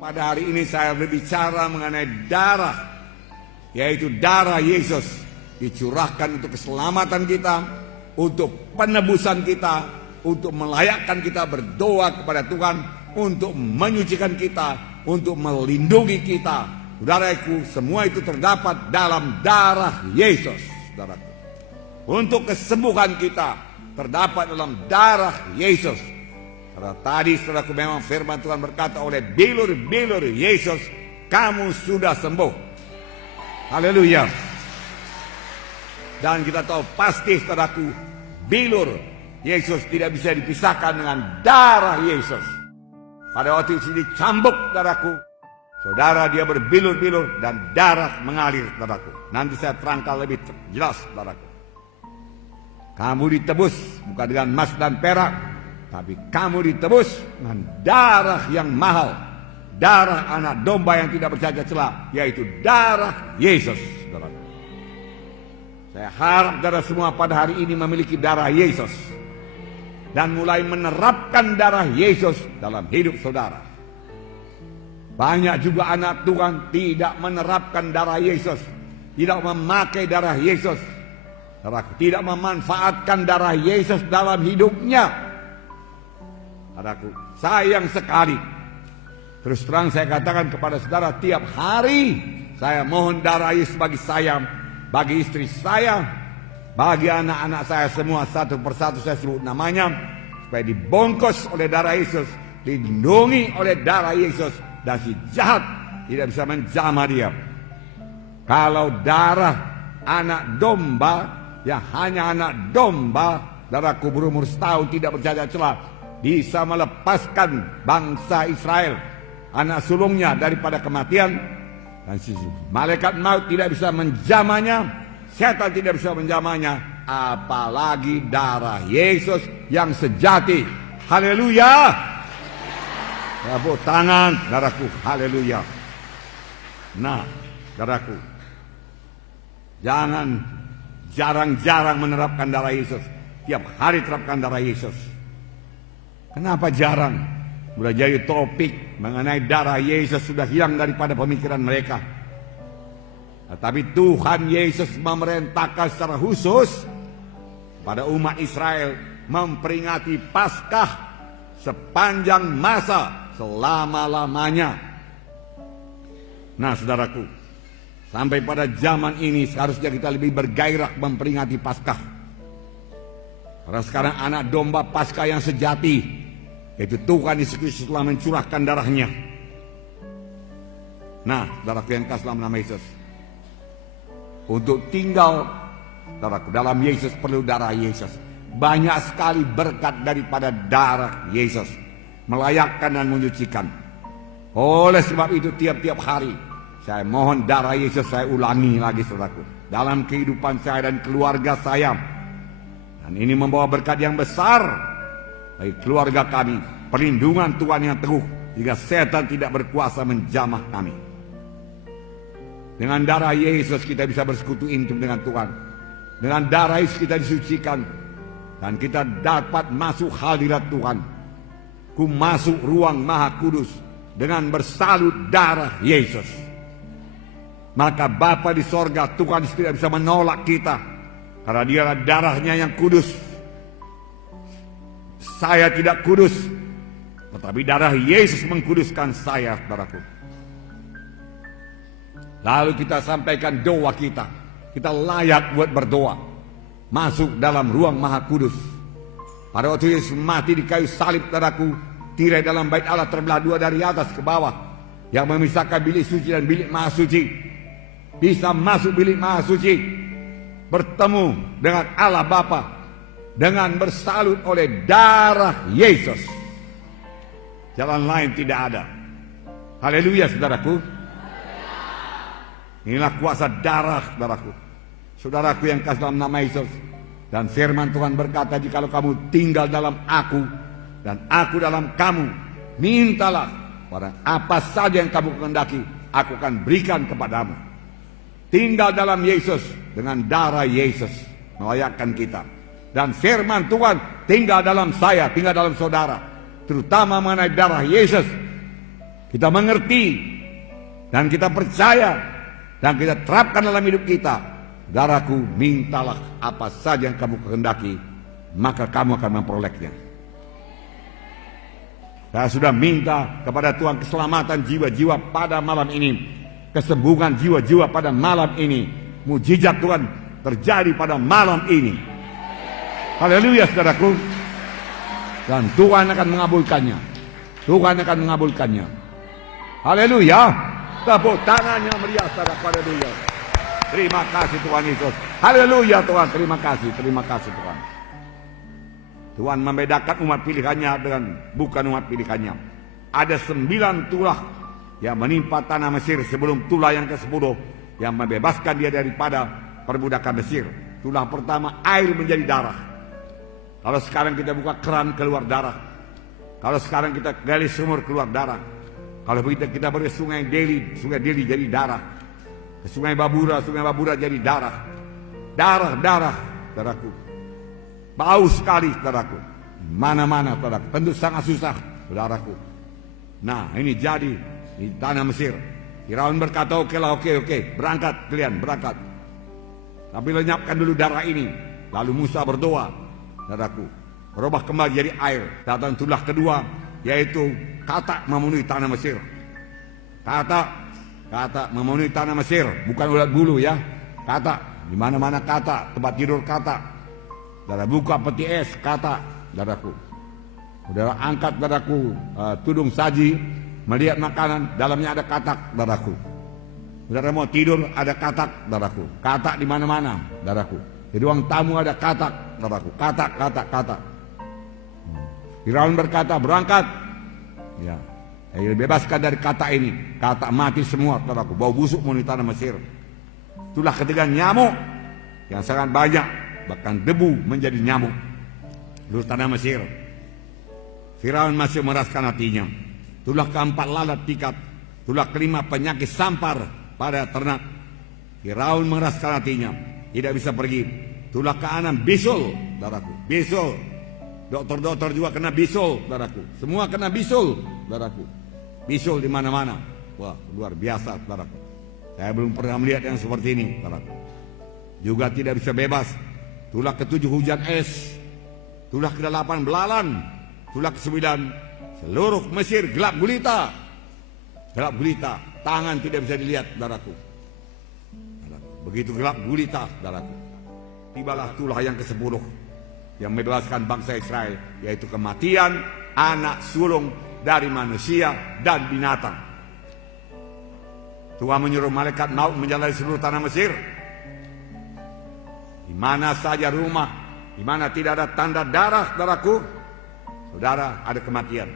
Pada hari ini saya berbicara mengenai darah, yaitu darah Yesus dicurahkan untuk keselamatan kita, untuk penebusan kita, untuk melayakkan kita berdoa kepada Tuhan, untuk menyucikan kita, untuk melindungi kita. Saudaraku, semua itu terdapat dalam darah Yesus, saudaraku. Untuk kesembuhan kita terdapat dalam darah Yesus. Karena tadi saudaraku memang firman Tuhan berkata oleh bilur-bilur Yesus, kamu sudah sembuh. Haleluya. Dan kita tahu pasti saudaraku, bilur Yesus tidak bisa dipisahkan dengan darah Yesus. Pada waktu itu dicambuk saudaraku, saudara dia berbilur-bilur dan darah mengalir saudaraku. Nanti saya terangkan lebih jelas saudaraku. Kamu ditebus bukan dengan emas dan perak, tapi kamu ditebus dengan darah yang mahal, darah anak domba yang tidak bercacat celah, yaitu darah Yesus. Saudara. Saya harap saudara semua pada hari ini memiliki darah Yesus dan mulai menerapkan darah Yesus dalam hidup saudara. Banyak juga anak Tuhan tidak menerapkan darah Yesus, tidak memakai darah Yesus, tidak memanfaatkan darah Yesus dalam hidupnya. Saudaraku, sayang sekali. Terus terang saya katakan kepada saudara, tiap hari saya mohon darah Yesus bagi saya, bagi istri saya, bagi anak-anak saya semua, satu persatu saya sebut namanya, supaya dibungkus oleh darah Yesus, dilindungi oleh darah Yesus, dan si jahat tidak bisa menjamah dia. Kalau darah anak domba, yang hanya anak domba, darahku berumur setahun tidak bercacat celah, bisa melepaskan bangsa Israel, anak sulungnya, daripada kematian. Dan malaikat maut tidak bisa menjamahnya, setan tidak bisa menjamahnya, apalagi darah Yesus yang sejati. Haleluya. Tepuk tangan darahku. Haleluya. Nah darahku, jangan jarang-jarang menerapkan darah Yesus. Tiap hari terapkan darah Yesus. Kenapa jarang? Sudah jadi topik mengenai darah Yesus sudah hilang daripada pemikiran mereka. Tetapi Tuhan Yesus memerintahkan secara khusus pada umat Israel memperingati Paskah sepanjang masa selama-lamanya. Nah saudaraku, sampai pada zaman ini seharusnya kita lebih bergairah memperingati Paskah. Karena sekarang anak domba Paskah yang sejati, yaitu Tuhan Yesus Kristus telah mencurahkan darahnya. Nah, saudaraku yang kasih dalam nama Yesus, untuk tinggal saudaraku dalam Yesus perlu darah Yesus. Banyak sekali berkat daripada darah Yesus, melayakkan dan menyucikan. Oleh sebab itu tiap-tiap hari saya mohon darah Yesus, saya ulangi lagi saudaraku, dalam kehidupan saya dan keluarga saya. Dan ini membawa berkat yang besar bagi keluarga kami, perlindungan Tuhan yang teguh, jika setan tidak berkuasa menjamah kami. Dengan darah Yesus kita bisa bersekutu intim dengan Tuhan. Dengan darah Yesus kita disucikan, dan kita dapat masuk hadirat Tuhan. Ku masuk ruang Maha Kudus dengan bersalut darah Yesus. Maka Bapa di sorga, Tuhan tidak bisa menolak kita, karena dia darahnya yang kudus. Saya tidak kudus, tetapi darah Yesus mengkuduskan saya, saudaraku. Lalu kita sampaikan doa kita. Kita layak buat berdoa, masuk dalam ruang Maha Kudus. Pada waktu Yesus mati di kayu salib, saudaraku, tirai dalam bait Allah terbelah dua dari atas ke bawah, yang memisahkan bilik suci dan bilik Maha Suci. Bisa masuk bilik Maha Suci, bertemu dengan Allah Bapa dengan bersalut oleh darah Yesus. Jalan lain tidak ada. Haleluya saudaraku. Inilah kuasa darah saudaraku. Saudaraku yang kasih dalam nama Yesus. Dan firman Tuhan berkata, jikalau kamu tinggal dalam aku dan aku dalam kamu, mintalah barang apa saja yang kamu kehendaki, aku akan berikan kepadamu. Tinggal dalam Yesus dengan darah Yesus melayakkan kita. Dan firman Tuhan tinggal dalam saya, tinggal dalam saudara, terutama mengenai darah Yesus. kita mengerti, dan kita percaya, dan kita terapkan dalam hidup kita, saudaraku, mintalah apa saja yang kamu kehendaki, maka kamu akan memperolehnya. Saya sudah minta kepada Tuhan keselamatan jiwa-jiwa pada malam ini, kesembuhan jiwa-jiwa pada malam ini, mujizat Tuhan terjadi pada malam ini. Haleluya, saudaraku. Dan Tuhan akan mengabulkannya. Tuhan akan mengabulkannya. Haleluya. Tepuk tangannya meriah, saudaraku. Haleluya. Terima kasih Tuhan Yesus. Haleluya Tuhan. Terima kasih. Terima kasih Tuhan. Tuhan membedakan umat pilihannya dengan bukan umat pilihannya. Ada 9 tulah yang menimpa tanah Mesir sebelum tulah yang ke-10 yang membebaskan dia daripada perbudakan Mesir. Tulah pertama, air menjadi darah. Kalau sekarang kita buka keran, keluar darah. Kalau sekarang kita gali sumur, keluar darah. Kalau kita beri sungai Delhi jadi darah. Sungai Babura jadi darah. Darah, saudaraku. Bau sekali, saudaraku. Mana-mana, saudaraku. Tentu sangat susah, saudaraku. Nah, ini jadi di tanah Mesir. Firaun berkata, oke, berangkat kalian, berangkat. Tapi lenyapkan dulu darah ini. Lalu Musa berdoa, saudaraku, berubah kembali jadi air. Datang tulah kedua, yaitu katak memenuhi tanah Mesir. Katak memenuhi tanah Mesir, bukan ulat bulu ya. Katak, di mana-mana katak, tempat tidur katak. Saudara buka peti es katak, saudaraku. Saudara angkat, saudaraku, tudung saji, melihat makanan, dalamnya ada katak, saudaraku. Saudara mau tidur, ada katak, saudaraku. Katak di mana-mana, saudaraku. Di ruang tamu ada katak, saudaraku. Katak. Firaun berkata, berangkat. Ya, bebaskan dari katak ini. Katak mati semua, saudaraku. Bau busuk memenuhi tanah Mesir. Itulah ketiga nyamuk yang sangat banyak, bahkan debu menjadi nyamuk di tanah Mesir. Firaun masih meraskan hatinya. Tulah keempat lalat pikat. Tulah kelima penyakit sampar pada ternak. Firaun meraskan hatinya, tidak bisa pergi. Tulah keenam bisul, saudaraku. Bisul. Dokter-dokter juga kena bisul, saudaraku. Semua kena bisul, saudaraku. Bisul di mana-mana. Wah, luar biasa, saudaraku. Saya belum pernah melihat yang seperti ini, saudaraku. Juga tidak bisa bebas. Tulah ke-7 hujan es. Tulah ke-8 belalang. Tulah ke-9 seluruh Mesir gelap gulita. Gelap gulita. Tangan tidak bisa dilihat, saudaraku. Begitu gelap gulita, saudaraku. Tibalah tulah yang ke-10 yang membebaskan bangsa Israel, yaitu kematian anak sulung dari manusia dan binatang. Tuhan menyuruh malaikat maut menjalari seluruh tanah Mesir. Di mana saja rumah, di mana tidak ada tanda darah, saudaraku, saudara, ada kematian.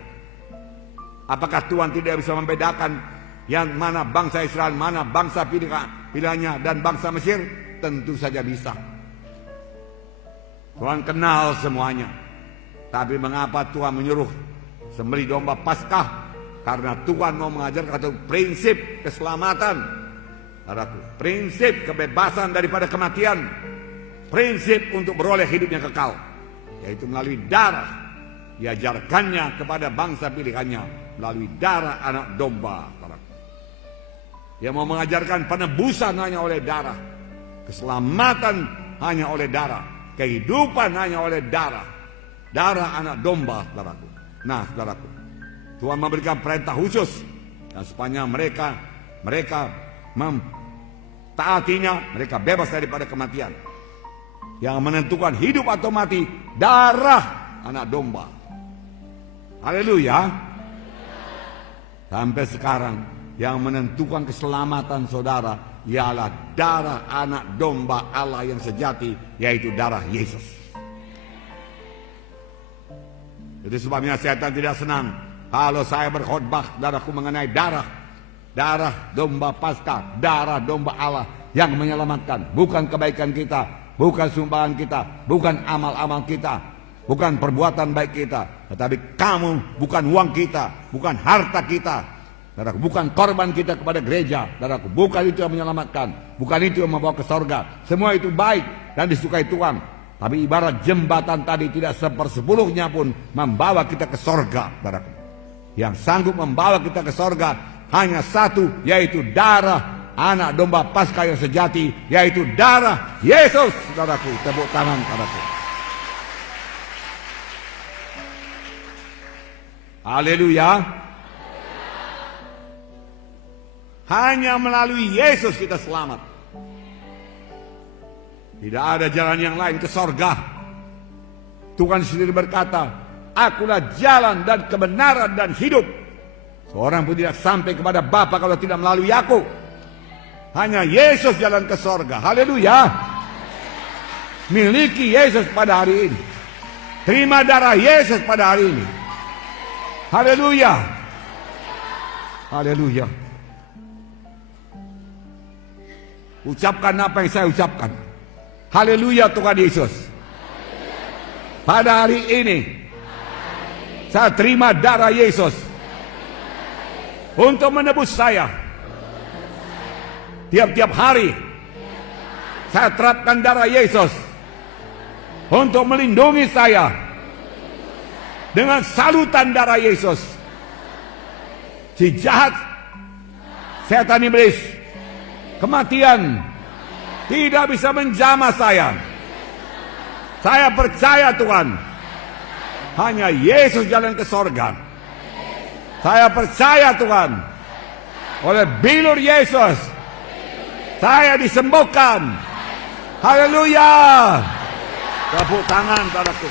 Apakah Tuhan tidak bisa membedakan yang mana bangsa Israel, mana bangsa pilihannya, dan bangsa Mesir? Tentu saja bisa. Tuhan kenal semuanya. Tapi mengapa Tuhan menyuruh sembelih domba Paskah? Karena Tuhan mau mengajarkan satu prinsip keselamatan, saudaraku. Prinsip kebebasan daripada kematian. Prinsip untuk beroleh hidupnya kekal, yaitu melalui darah. Diajarkannya kepada bangsa pilihannya melalui darah anak domba, saudaraku. Dia mau mengajarkan penebusan hanya oleh darah, keselamatan hanya oleh darah, kehidupan hanya oleh darah. Darah anak domba, saudaraku. Nah, saudaraku, Tuhan memberikan perintah khusus, dan sepanjang mereka mentaatinya, mereka bebas daripada kematian. Yang menentukan hidup atau mati, darah anak domba. Haleluya. Sampai sekarang yang menentukan keselamatan saudara ialah darah anak domba Allah yang sejati, yaitu darah Yesus. Itu sebabnya setan tidak senang kalau saya berkhotbah, saudaraku, mengenai darah domba Paskah, darah domba Allah yang menyelamatkan. Bukan kebaikan kita, bukan sumbangan kita, bukan amal-amal kita, bukan perbuatan baik kita, tetapi kamu, bukan uang kita, bukan harta kita, saudaraku, bukan korban kita kepada gereja, saudaraku, bukan itu yang menyelamatkan, bukan itu yang membawa ke sorga. Semua itu baik dan disukai Tuhan, tapi ibarat jembatan tadi tidak 1/10 pun membawa kita ke sorga, saudaraku. yang sanggup membawa kita ke sorga hanya satu, yaitu darah anak domba Paskah yang sejati, yaitu darah Yesus. Saudaraku, tepuk tangan padaku. Haleluya. Hanya melalui Yesus kita selamat. Tidak ada jalan yang lain ke sorga. Tuhan sendiri berkata, akulah jalan dan kebenaran dan hidup. Seorang pun tidak sampai kepada Bapa kalau tidak melalui aku. Hanya Yesus jalan ke sorga. Haleluya. Miliki Yesus pada hari ini. Terima darah Yesus pada hari ini. Haleluya. Haleluya. Ucapkan apa yang saya ucapkan. Haleluya Tuhan Yesus. Pada hari ini saya terima darah Yesus untuk menebus saya. Tiap-tiap hari saya terapkan darah Yesus untuk melindungi saya dengan salutan darah Yesus. Si jahat, setan iblis, kematian tidak bisa menjamah saya. Saya percaya Tuhan, hanya Yesus jalan ke sorga. Saya percaya Tuhan, oleh bilur Yesus saya disembuhkan. Haleluya. Tepuk tangan padaku.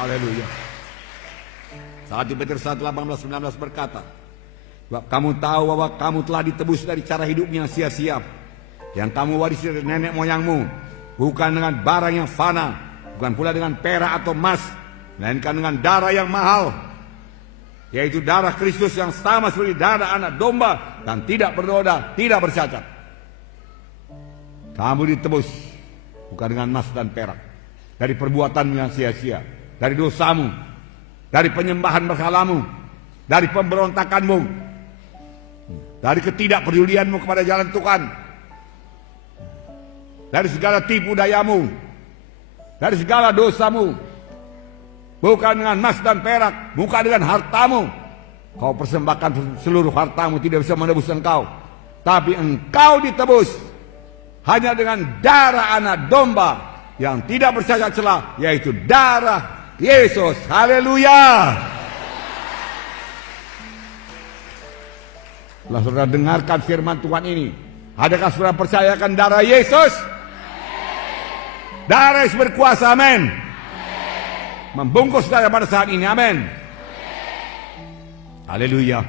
Haleluya. 1 Petrus 1:18-19 berkata, sebab kamu tahu bahwa kamu telah ditebus dari cara hidup yang sia-sia, yang kamu warisi dari nenek moyangmu, bukan dengan barang yang fana, bukan pula dengan perak atau emas, melainkan dengan darah yang mahal, yaitu darah Kristus yang sama seperti darah anak domba dan tidak bernoda, tidak bercacat. Kamu ditebus bukan dengan emas dan perak, dari perbuatanmu yang sia-sia, dari dosamu, dari penyembahan berhalamu, dari pemberontakanmu, dari ketidakpedulianmu kepada jalan Tuhan, dari segala tipu dayamu, dari segala dosamu. Bukan dengan emas dan perak, bukan dengan hartamu. Kau persembahkan seluruh hartamu, tidak bisa menebus engkau. Tapi engkau ditebus hanya dengan darah anak domba yang tidak bercacat celah, yaitu darah Yesus. Haleluya. Setelah saudara dengarkan firman Tuhan ini, adakah saudara percayakan darah Yesus? Darah Yesus berkuasa, amin. Membungkus saudara pada saat ini, amin. Haleluya.